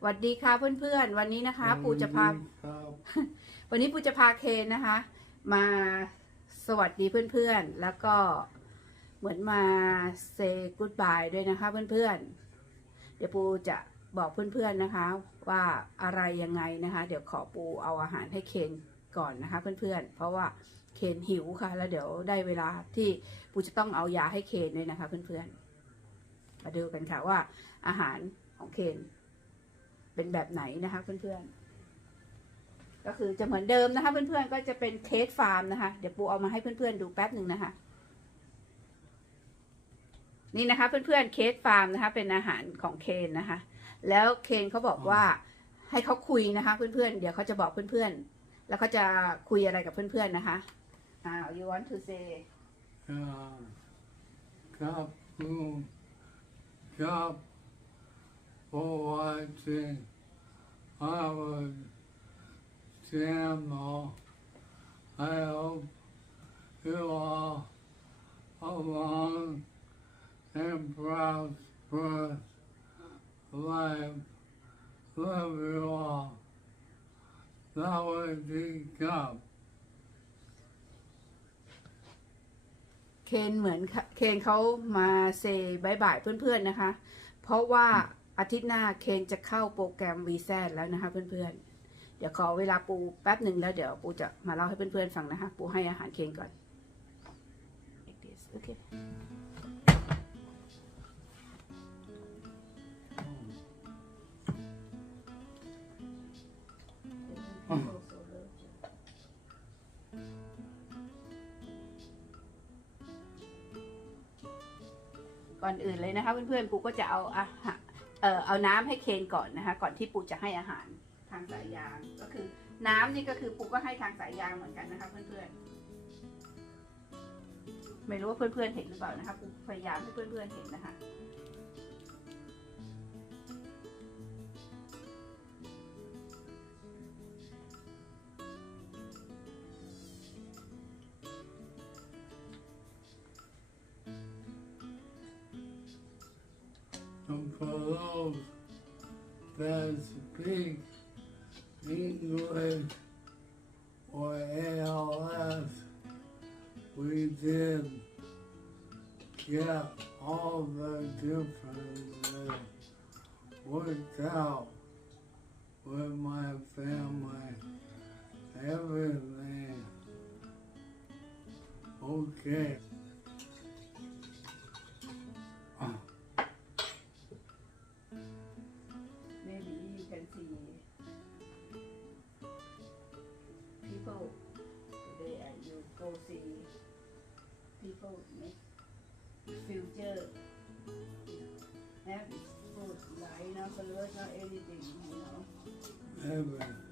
สวัสดีค่ะเพื่อนๆ วันนี้นะคะ ปูจะพาครับวันนี้ปูจะพาเคนนะคะ มาสวัสดีเพื่อนๆ แล้วก็เหมือนมาเซ y g กู d บายด้วยนะคะเพื่อนๆ เดี๋ยวปูจะบอกเพื่อนๆนะคะ ว่าอะไรยังไงนะคะ เดี๋ยวขอปูเอาอาหารให้เคนก่อนนะคะ เพื่อนๆ เพราะว่าเคนหิวค่ะ แล้วเดี๋ยวได้เวลาที่ปูจะต้องเอายาให้เคนด้วยนะคะ เพื่อนๆ มาดูกันค่ะว่าอาหารของเคน เป็นแบบไหนนะคะเพื่อนๆ ก็คือจะเหมือนเดิมนะคะเพื่อนๆ ก็จะเป็นเคสฟาร์มนะคะ เดี๋ยวปูเอามาให้เพื่อนๆดูแป๊บหนึ่งนะคะ นี่นะคะเพื่อนๆ เคสฟาร์มนะคะ เป็นอาหารของเคนนะคะ แล้วเคนเขาบอกว่าให้เขาคุยนะคะ เพื่อนๆ เดี๋ยวเขาจะบอกเพื่อนๆ แล้วเขาจะคุยอะไรกับเพื่อนๆ นะคะอ้าว you want to say ครับครับ อืมครับเพราะว่าที่อาวันเสียหมอ I hope you all along and prosperous life. Love you all. สวัสดีครับเคนเหมือนเคนเขามาเซบายบายเพื่อนๆนะคะ เพราะว่า อาทิตย์หน้าเคนจะเข้าโปรแกรมวีแซแล้วนะคะเพื่อนๆ เดี๋ยวขอเวลาปูแป๊บหนึ่งแล้วเดี๋ยวปูจะมาเล่าให้เพื่อนๆฟังนะคะ ปูให้อาหารเคนก่อน Like this. Okay. ก่อนอื่นเลยนะคะเพื่อนๆปูก็จะเอาอาหาร เอ่อเอาน้ำให้เคนก่อนนะคะ ก่อนที่ปูจะให้อาหารทางสายยาง ก็คือ น้ำนี่ก็คือปูก็ให้ทางสายยางเหมือนกันนะคะเพื่อนๆไม่รู้ว่าเพื่อนๆเห็นหรือเปล่านะคะปูพยายามให้เพื่อนๆเห็นนะคะ And for those that speak English or ALS, we did get all the differences worked out with my family, everything. Okay. not you know. Every.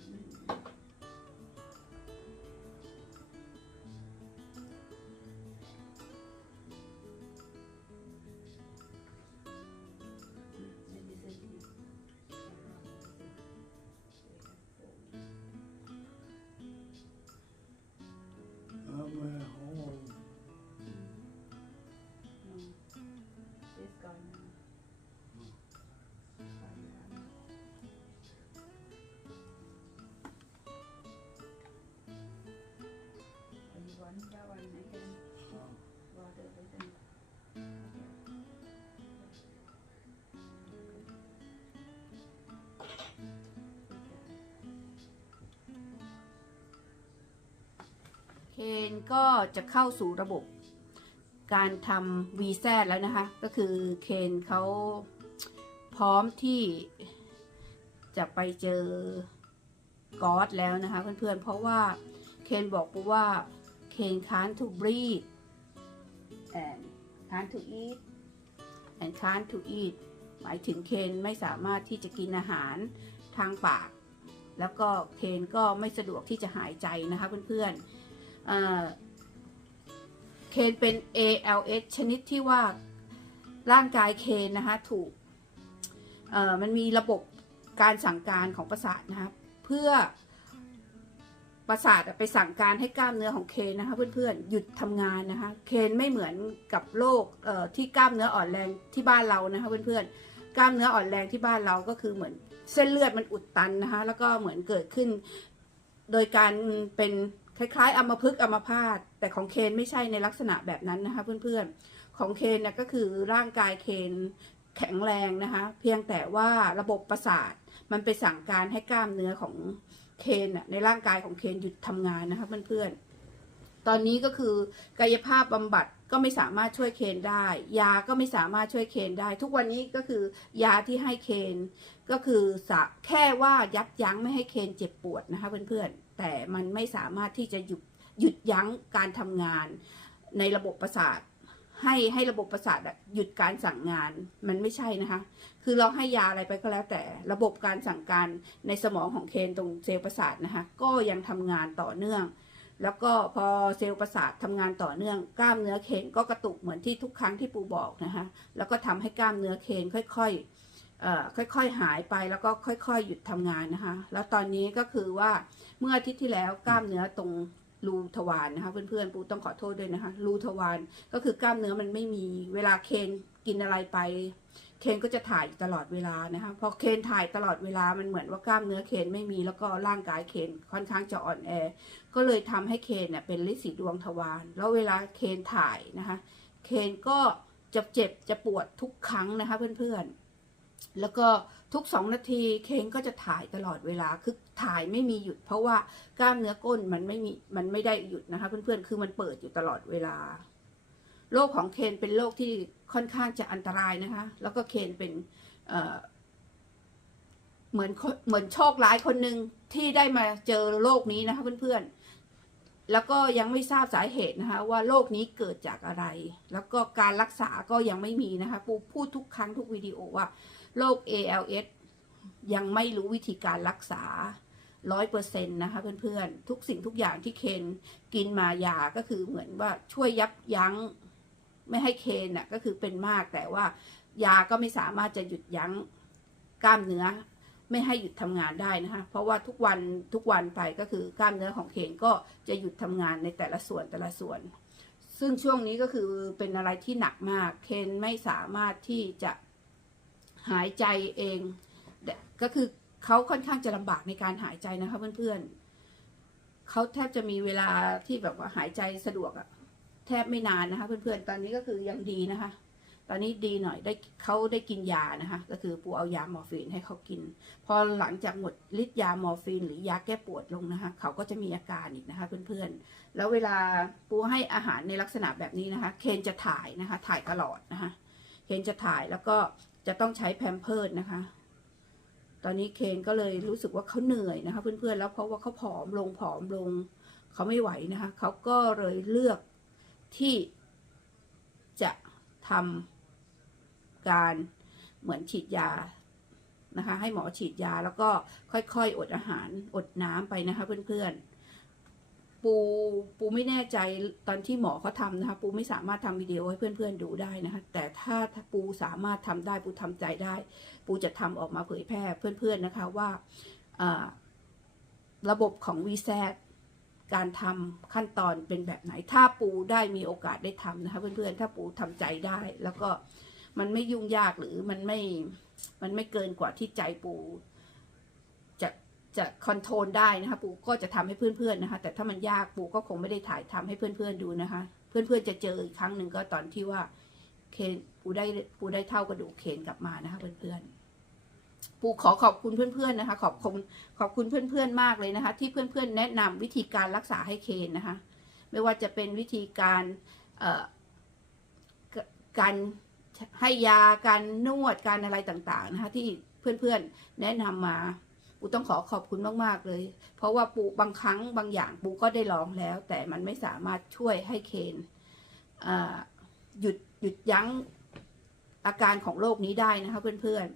เคนก็จะเข้าสู่ระบบ การทำวีแซแล้วนะคะ ก็คือเคนเขาพร้อมที่จะไปเจอกอดแล้วนะคะเพื่อนๆเพราะว่าเคนบอกปูว่าเคน can't to breathe and can't to eat and can't to eat หมายถึงเคนไม่สามารถที่จะกินอาหารทางปาก แล้วก็เคนก็ไม่สะดวกที่จะหายใจนะคะเพื่อนๆ เคนเป็น ALS ชนิดที่ว่าร่างกายเคนนะคะถูกมันมีระบบการสั่งการของประสาทนะคะเพื่อประสาทไปสั่งการให้กล้ามเนื้อของเคนนะคะเพื่อนๆหยุดทำงานนะคะเคนไม่เหมือนกับโรคที่กล้ามเนื้ออ่อนแรงที่บ้านเรานะคะเพื่อนๆกล้ามเนื้ออ่อนแรงที่บ้านเราก็คือเหมือนเส้นเลือดมันอุดตันนะคะแล้วก็เหมือนเกิดขึ้นโดยการเป็น คล้ายๆอัมพฤกษ์อัมพาตแต่ของเคนไม่ใช่ในลักษณะแบบนั้นนะคะเพื่อนๆ ของเคนเนี่ยก็คือร่างกายเคนแข็งแรงนะคะ เพียงแต่ว่าระบบประสาทมันไปสั่งการให้กล้ามเนื้อของเคนน่ะในร่างกายของเคนหยุดทำงานนะคะเพื่อนๆ ตอนนี้ก็คือกายภาพบำบัดก็ไม่สามารถช่วยเคนได้ ยาก็ไม่สามารถช่วยเคนได้ ทุกวันนี้ก็คือยาที่ให้เคนก็คือแค่ว่ายับยั้งไม่ให้เคนเจ็บปวดนะคะเพื่อนๆ แต่มันไม่สามารถที่จะหยุดหยุดยั้งการทำงานในระบบประสาทให้ให้ระบบประสาทหยุดการสั่งงานมันไม่ใช่นะคะ คือเราให้ยาอะไรไปก็แล้วแต่ระบบการสั่งการในสมองของเคนตรงเซลล์ประสาทนะคะก็ยังทำงานต่อเนื่อง แล้วก็พอเซลล์ประสาททำงานต่อเนื่อง กล้ามเนื้อเคนก็กระตุกเหมือนที่ทุกครั้งที่ปูบอกนะคะแล้วก็ทำให้กล้ามเนื้อเคนค่อยๆเอ่อ ค่อยๆหายไปแล้วก็ค่อยๆ หยุดทำงานนะคะ แล้วตอนนี้ก็คือว่าเมื่ออาทิตย์ที่แล้วกล้ามเนื้อตรงรูทวารนะคะ เพื่อนๆปูต้องขอโทษด้วยนะคะรูทวารก็คือกล้ามเนื้อมันไม่มีเวลาเคนกินอะไรไป เคนก็จะถ่ายตลอดเวลานะคะพอเคนถ่ายตลอดเวลามันเหมือนว่ากล้ามเนื้อเคนไม่มีแล้วก็ร่างกายเคนค่อนข้างจะอ่อนแอ ก็เลยทำให้เคนเนี่ยเป็นลิสีดวงทวารแล้วเวลาเคนถ่ายนะคะ เคนก็จะเจ็บจะปวดทุกครั้งนะคะเพื่อนๆ แล้วก็ทุกสองนาทีเคนก็จะถ่ายตลอดเวลา คือถ่ายไม่มีหยุด เพราะว่ากล้ามเนื้อก้นมันไม่มี มันไม่ได้หยุดนะคะ เพื่อนๆ คือมันเปิดอยู่ตลอดเวลา โรคของเคนเป็นโรคที่ค่อนข้างจะอันตรายนะคะ แล้วก็เคนเป็นเเหมือนคนเหมือนโชคร้ายคนหนึ่งที่ได้มาเจอโรคนี้นะคะเพื่อนๆ แล้วก็ยังไม่ทราบสาเหตุนะคะว่าโรคนี้เกิดจากอะไร แล้วก็การรักษาก็ยังไม่มีนะคะปูพูดทุกครั้งทุกวิดีโอว่าโรค ALS ยังไม่รู้วิธีการรักษาร้อยเปอร์เซ็นต์นะคะเพื่อนๆ ทุกสิ่งทุกอย่างที่เคนกินมายาก็คือเหมือนว่าช่วยยับยั้งไม่ให้เคนน่ะก็คือเป็นมากแต่ว่ายาก็ไม่สามารถจะหยุดยั้งกล้ามเนื้อ ไม่ให้หยุดทำงานได้นะคะ เพราะว่าทุกวันทุกวันไปก็คือกล้ามเนื้อของเคนก็จะหยุดทำงานในแต่ละส่วนแต่ละส่วน ซึ่งช่วงนี้ก็คือเป็นอะไรที่หนักมาก เคนไม่สามารถที่จะหายใจเอง ก็คือเขาค่อนข้างจะลำบากในการหายใจนะคะเพื่อนๆเขาแทบจะมีเวลาที่แบบว่าหายใจสะดวกอะแทบไม่นานนะคะ เพื่อนๆ ตอนนี้ก็คือยังดีนะคะ ตอนนี้ดีหน่อยได้เขาได้กินยานะคะก็คือปูเอายามอร์ฟีนให้เขากิน พอหลังจากหมดฤทธิ์ยามอร์ฟีนหรือยาแก้ปวดลงนะคะเขาก็จะมีอาการอีกนะคะเพื่อนๆ แล้วเวลาปูให้อาหารในลักษณะแบบนี้นะคะ เคนจะถ่ายนะคะ ถ่ายตลอดนะคะเคนจะถ่ายแล้วก็จะต้องใช้แพมเพิร์ดนะคะ ตอนนี้เคนก็เลยรู้สึกว่าเขาเหนื่อยนะคะ เพื่อนๆแล้วเพราะว่าเขาผอมลงผอมลงเขาไม่ไหวนะคะเขาก็เลยเลือกที่จะทำ การเหมือนฉีดยานะคะ ให้หมอฉีดยาแล้วก็ค่อยๆ อดอาหารอดน้ำไปนะคะ เพื่อนๆ ปูปูไม่แน่ใจตอนที่หมอเขาทำนะคะ ปูไม่สามารถทำวิดีโอให้เพื่อนๆดูได้นะคะ แต่ถ้าปูสามารถทำได้ปูทำใจได้ ปูจะทำออกมาเผยแพร่เพื่อนๆนะคะว่าระบบของ v s a t การทำขั้นตอนเป็นแบบไหน ถ้าปูได้มีโอกาสได้ทำนะคะ เพื่อนๆ ถ้าปูทำใจได้แล้วก็ มันไม่ยุ่งยากหรือมันไม่มันไม่เกินกว่าที่ใจปู จะจะคอนโทรลได้นะคะปูก็จะทำให้เพื่อนๆนะคะ แต่ถ้ามันยากปูก็คงไม่ได้ถ่ายทำให้เพื่อนๆดูนะคะ เพื่อนๆจะเจออีกครั้งหนึ่งก็ตอนที่ว่าเคนปูได้ปูได้เท่ากระดูกเคนกลับมานะคะ เพื่อนๆปูขอขอบคุณเพื่อนๆนะคะ ขอบคุณขอบคุณเพื่อนๆมากเลยนะคะ ที่เพื่อนๆแนะนำวิธีการรักษาให้เคนนะคะ ไม่ว่าจะเป็นวิธีการเอ่อการ ให้ยาการนวดการอะไรต่างๆนะคะที่เพื่อนๆแนะนำมา ปูต้องขอขอบคุณมากๆเลย เพราะว่าปูบางครั้งบางอย่างปูก็ได้ลองแล้ว แต่มันไม่สามารถช่วยให้เคนหยุดหยุดยั้งอาการของโรคนี้ได้นะคะเพื่อน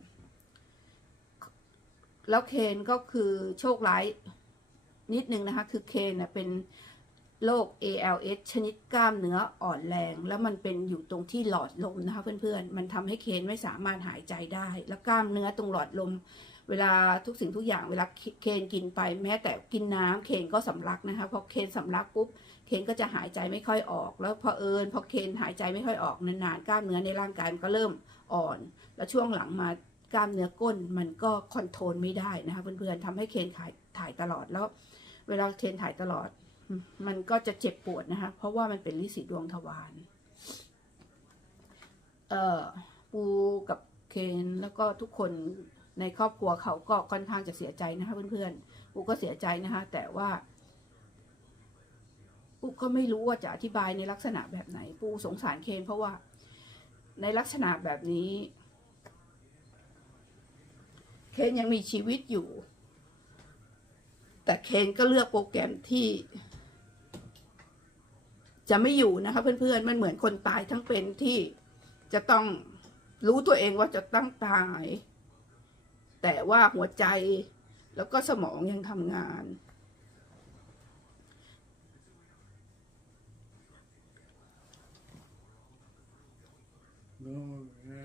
ๆ แล้วเคนก็คือโชคร้ายนิดนึงนะคะ คือเคนเป็น โรค ALS ชนิดกล้ามเนื้ออ่อนแรง แล้วมันเป็นอยู่ตรงที่หลอดลมนะคะเพื่อนๆ มันทำให้เคนไม่สามารถหายใจได้ แล้วกล้ามเนื้อตรงหลอดลม เวลาทุกสิ่งทุกอย่างเวลาเคนกินไปแม้แต่กินน้ำเคนก็สำลักนะคะพอเคนสำลักปุ๊บเคนก็จะหายใจไม่ค่อยออก แล้วพอเอิญพอเคนหายใจไม่ค่อยออกนานๆกล้ามเนื้อในร่างกายมันก็เริ่มอ่อน แล้วช่วงหลังมากล้ามเนื้อก้นมันก็คอนโทรลไม่ได้นะคะเพื่อนๆทำให้เคนถ่ายถ่ายตลอดแล้ว เวลาเคนถ่ายตลอด มันก็จะเจ็บปวดนะคะ เพราะว่ามันเป็นลิสีดวงทวารเอ่อปูกับเคนแล้วก็ทุกคนในครอบครัวเขาก็ค่อนข้างจะเสียใจนะคะเพื่อนๆปูก็เสียใจนะคะแต่ว่าปูก็ไม่รู้ว่าจะอธิบายในลักษณะแบบไหน ปูสงสารเคนเพราะว่าในลักษณะแบบนี้ เคนยังมีชีวิตอยู่ แต่เคนก็เลือกโปรแกรมที่ จะไม่อยู่นะคะเพื่อนๆ มันเหมือนคนตายทั้งเป็นที่จะต้องรู้ตัวเองว่าจะต้องตาย แต่ว่าหัวใจแล้วก็สมองยังทำงานก็แค่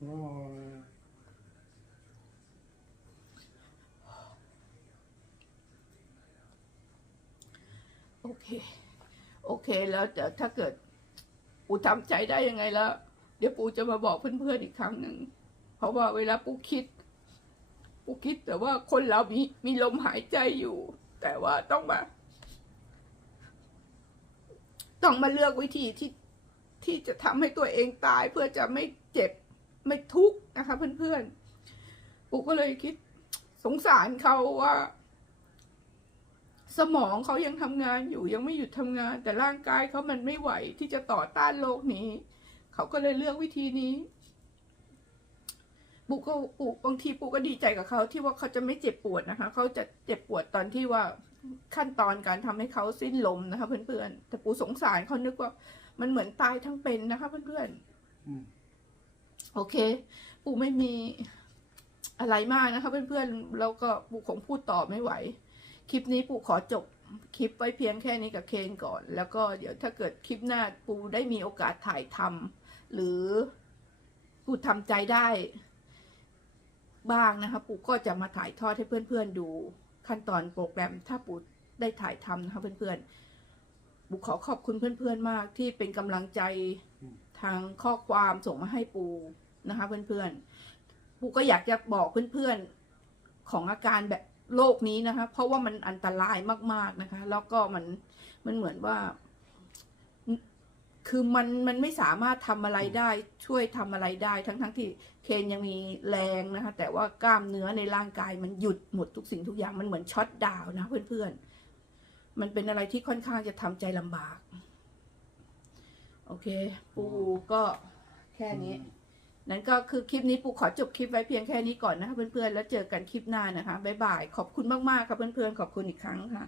ก็ โอเค โอเคแล้วเดี๋ยวถ้าเกิด ปูทำใจได้ยังไงแล้ว เดี๋ยวปูจะมาบอกเพื่อนๆอีกครั้งหนึ่งเพราะว่าเวลาปูคิด ปูคิดแต่ว่าคนเรามีมีลมหายใจอยู่ แต่ว่าต้องมา ต้องมาเลือกวิธีที่ที่จะทำให้ตัวเองตายเพื่อจะไม่เจ็บไม่ทุกข์นะคะ เพื่อนๆปูก็เลยคิดสงสารเขาว่า สมองเขายังทำงานอยู่ยังไม่หยุดทำงาน แต่ร่างกายเขามันไม่ไหวที่จะต่อต้านโรคนี้ เขาก็เลยเลือกวิธีนี้ปูก็ปูบางทีปูก็ดีใจกับเขาที่ว่าเขาจะไม่เจ็บปวดนะคะ เขาจะเจ็บปวดตอนที่ว่าขั้นตอนการทำให้เขาสิ้นลมนะคะ เพื่อนๆแต่ปูสงสารเขานึกว่า มันเหมือนตายทั้งเป็นนะคะ เพื่อนๆอืมโอเค ปูไม่มีอะไรมากนะคะ เพื่อนๆแล้วก็ปูคงพูดต่อไม่ไหว คลิปนี้ปูขอจบคลิปไว้เพียงแค่นี้กับเคนก่อน แล้วก็เดี๋ยวถ้าเกิดคลิปหน้าปูได้มีโอกาสถ่ายทำหรือปูทำใจได้บ้างนะคะปูก็จะมาถ่ายทอดให้เพื่อนๆดูขั้นตอนโปรแกรม ถ้าปูได้ถ่ายทำนะคะเพื่อนๆปูขอขอบคุณเพื่อนๆมากที่เป็นกำลังใจทางข้อความส่งมาให้ปูนะคะเพื่อนๆปูก็อยากจะบอกเพื่อนๆของอาการแบบ โรคนี้นะคะ เพราะว่ามันอันตรายมาก ๆนะคะ แล้วก็มันมันเหมือนว่า คือมันมันไม่สามารถทำอะไรได้ ช่วยทำอะไรได้ ทั้งทั้งที่เคนยังมีแรงนะคะ แต่ว่ากล้ามเนื้อในร่างกายมันหยุดหมดทุกสิ่งทุกอย่างมันเหมือนช็อตดาวน์นะเพื่อนๆ มันเป็นอะไรที่ค่อนข้างจะทำใจลำบาก โอเค ปูก็แค่นี้ นั่นก็คือคลิปนี้ปูขอจบคลิปไว้เพียงแค่นี้ก่อนนะคะเพื่อนๆ แล้วเจอกันคลิปหน้านะคะ บ๊ายบาย ขอบคุณมากๆค่ะเพื่อนๆ ขอบคุณอีกครั้งค่ะ